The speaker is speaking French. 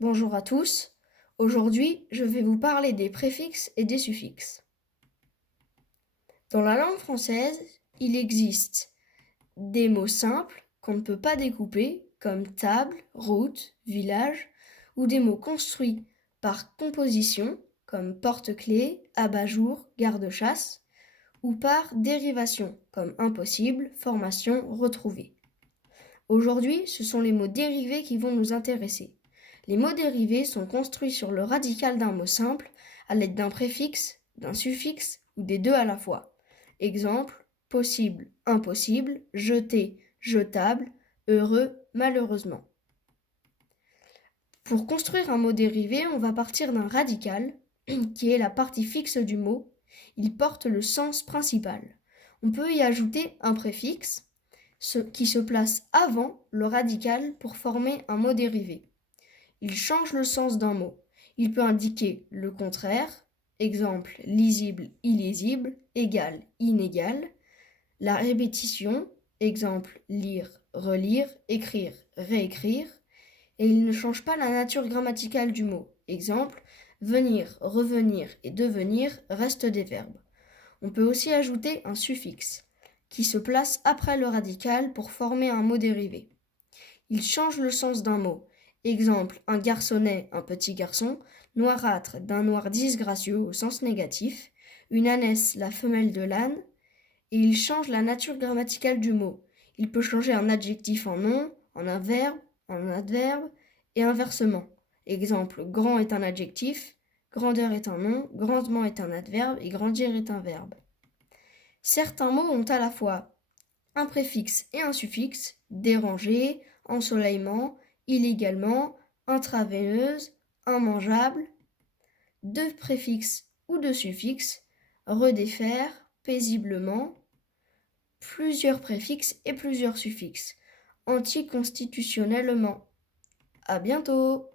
Bonjour à tous. Aujourd'hui, je vais vous parler des préfixes et des suffixes. Dans la langue française, il existe des mots simples qu'on ne peut pas découper, comme table, route, village, ou des mots construits par composition, comme porte-clés, abat-jour, garde-chasse, ou par dérivation, comme impossible, formation, retrouver. Aujourd'hui, ce sont les mots dérivés qui vont nous intéresser. Les mots dérivés sont construits sur le radical d'un mot simple à l'aide d'un préfixe, d'un suffixe ou des deux à la fois. Exemple, possible, impossible, jeter, jetable, heureux, malheureusement. Pour construire un mot dérivé, on va partir d'un radical, qui est la partie fixe du mot. Il porte le sens principal. On peut y ajouter un préfixe, qui se place avant le radical pour former un mot dérivé. Il change le sens d'un mot. Il peut indiquer le contraire, exemple lisible, illisible, égal, inégal, la répétition, exemple lire, relire, écrire, réécrire, et il ne change pas la nature grammaticale du mot. Exemple, venir, revenir et devenir restent des verbes. On peut aussi ajouter un suffixe, qui se place après le radical pour former un mot dérivé. Il change le sens d'un mot. Exemple, un garçonnet, un petit garçon, noirâtre, d'un noir disgracieux au sens négatif, une ânesse, la femelle de l'âne, et il change la nature grammaticale du mot. Il peut changer un adjectif en nom, en un verbe, en un adverbe, et inversement. Exemple, grand est un adjectif, grandeur est un nom, grandement est un adverbe et grandir est un verbe. Certains mots ont à la fois un préfixe et un suffixe, déranger, ensoleillement, illégalement, intraveineuse, immangeable, deux préfixes ou deux suffixes, redéfaire, paisiblement, plusieurs préfixes et plusieurs suffixes, anticonstitutionnellement. À bientôt!